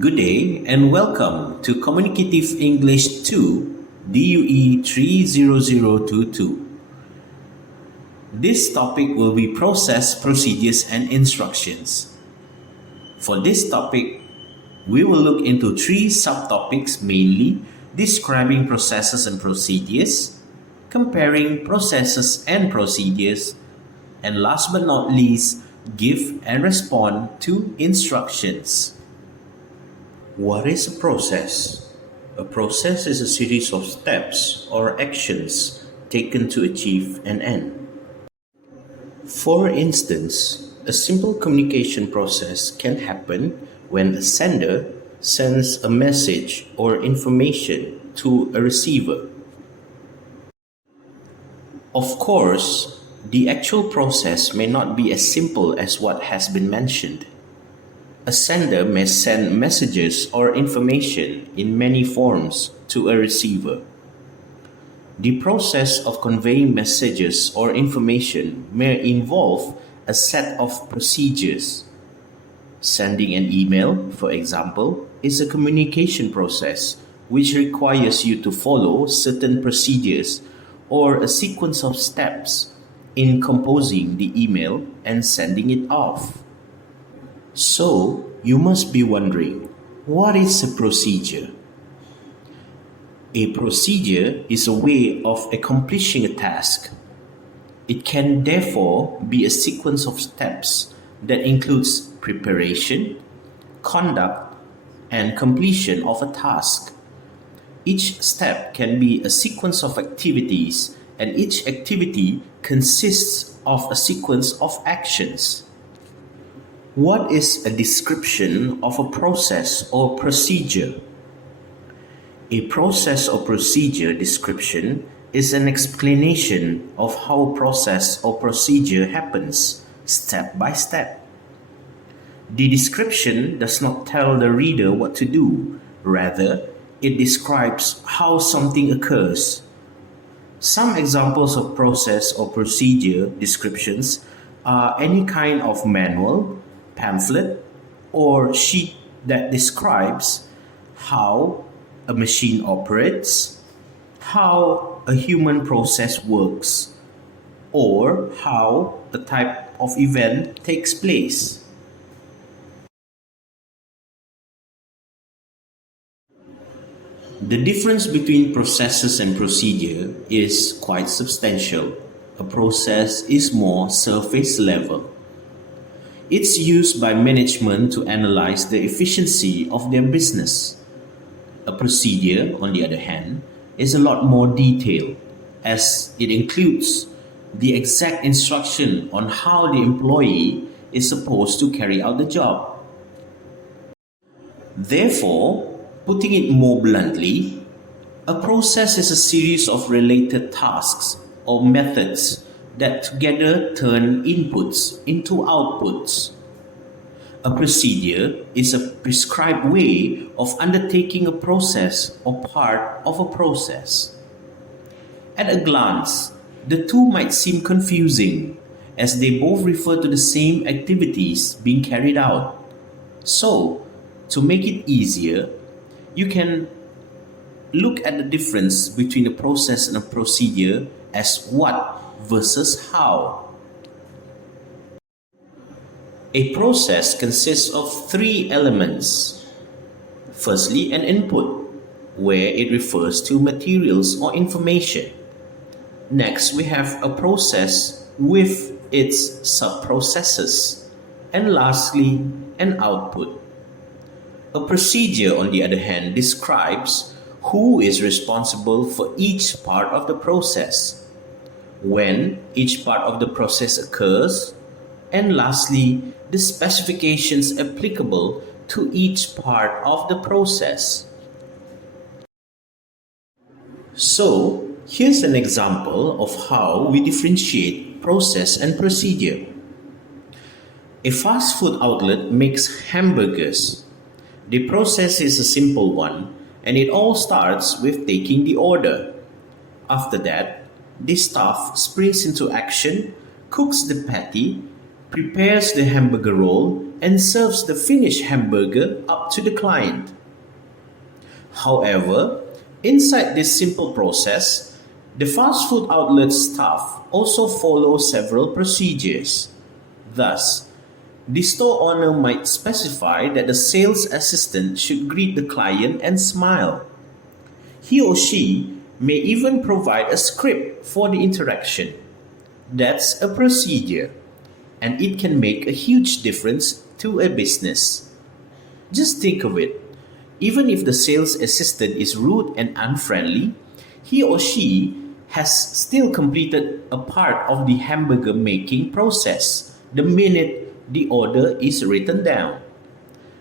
Good day and welcome to Communicative English 2 DUE 30022. This topic will be process, procedures, and instructions. For this topic, we will look into three subtopics, mainly describing processes and procedures, comparing processes and procedures, and last but not least, give and respond to instructions. What is a process? A process is a series of steps or actions taken to achieve an end. For instance, a simple communication process can happen when a sender sends a message or information to a receiver. Of course, the actual process may not be as simple as what has been mentioned. A sender may send messages or information in many forms to a receiver. The process of conveying messages or information may involve a set of procedures. Sending an email, for example, is a communication process which requires you to follow certain procedures or a sequence of steps in composing the email and sending it off. So, you must be wondering, what is a procedure? A procedure is a way of accomplishing a task. It can therefore be a sequence of steps that includes preparation, conduct, and completion of a task. Each step can be a sequence of activities, and each activity consists of a sequence of actions. What is a description of a process or procedure? A process or procedure description is an explanation of how a process or procedure happens, step by step. The description does not tell the reader what to do, rather, it describes how something occurs. Some examples of process or procedure descriptions are any kind of manual, pamphlet, or sheet that describes how a machine operates, how a human process works, or how a type of event takes place. The difference between processes and procedure is quite substantial. A process is more surface level. It's used by management to analyze the efficiency of their business. A procedure, on the other hand, is a lot more detailed, as it includes the exact instruction on how the employee is supposed to carry out the job. Therefore, putting it more bluntly, a process is a series of related tasks or methods that together turn inputs into outputs. A procedure is a prescribed way of undertaking a process or part of a process. At a glance, the two might seem confusing as they both refer to the same activities being carried out. So, to make it easier, you can look at the difference between a process and a procedure as what versus how. A process consists of three elements. Firstly, an input, where it refers to materials or information. Next, we have a process with its sub-processes. And lastly, an output. A procedure, on the other hand, describes who is responsible for each part of the process, when each part of the process occurs, and lastly, the specifications applicable to each part of the process. So, here's an example of how we differentiate process and procedure. A fast food outlet makes hamburgers. The process is a simple one, and it all starts with taking the order. After that, the staff springs into action, cooks the patty, prepares the hamburger roll, and serves the finished hamburger up to the client. However, inside this simple process, the fast food outlet staff also follow several procedures. Thus, the store owner might specify that the sales assistant should greet the client and smile. He or she may even provide a script for the interaction. That's a procedure, and it can make a huge difference to a business. Just think of it. Even if the sales assistant is rude and unfriendly, he or she has still completed a part of the hamburger making process the minute the order is written down.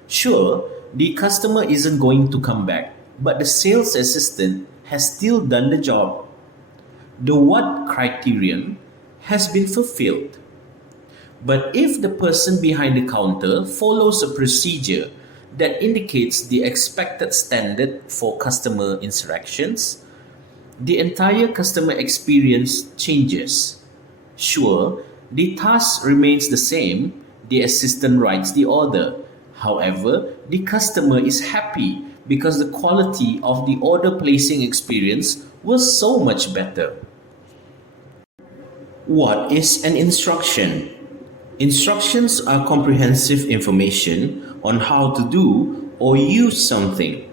Sure, the customer isn't going to come back, but the sales assistant has still done the job. The what criterion has been fulfilled. But if the person behind the counter follows a procedure that indicates the expected standard for customer interactions, the entire customer experience changes. Sure, the task remains the same, the assistant writes the order. However, the customer is happy because the quality of the order placing experience was so much better. What is an instruction? Instructions are comprehensive information on how to do or use something.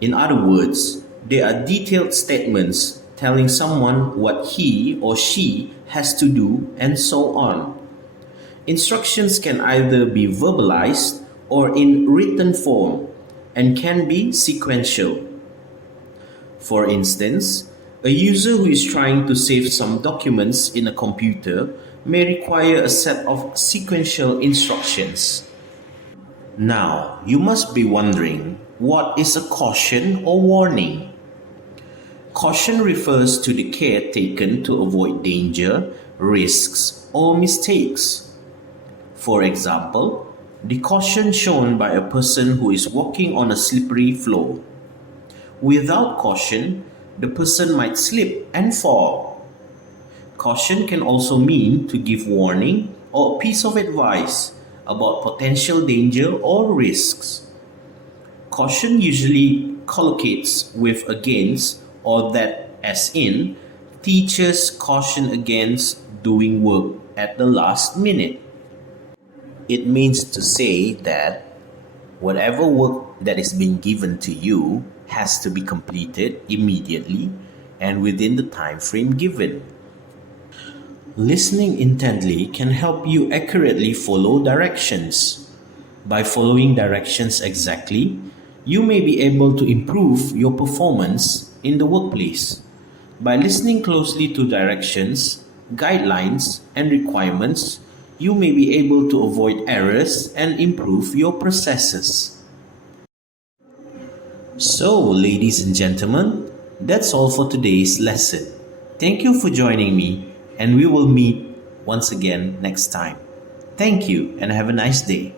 In other words, they are detailed statements telling someone what he or she has to do and so on. Instructions can either be verbalized or in written form and can be sequential. For instance, a user who is trying to save some documents in a computer may require a set of sequential instructions. Now, you must be wondering, what is a caution or warning? Caution refers to the care taken to avoid danger, risks, or mistakes. For example, the caution shown by a person who is walking on a slippery floor. Without caution, the person might slip and fall. Caution can also mean to give warning or a piece of advice about potential danger or risks. Caution usually collocates with against or that, as in, teachers caution against doing work at the last minute. It means to say that whatever work that is being given to you has to be completed immediately and within the time frame given. Listening intently can help you accurately follow directions. By following directions exactly, you may be able to improve your performance in the workplace. By listening closely to directions, guidelines, and requirements, you may be able to avoid errors and improve your processes. So, ladies and gentlemen, that's all for today's lesson. Thank you for joining me, and we will meet once again next time. Thank you and have a nice day.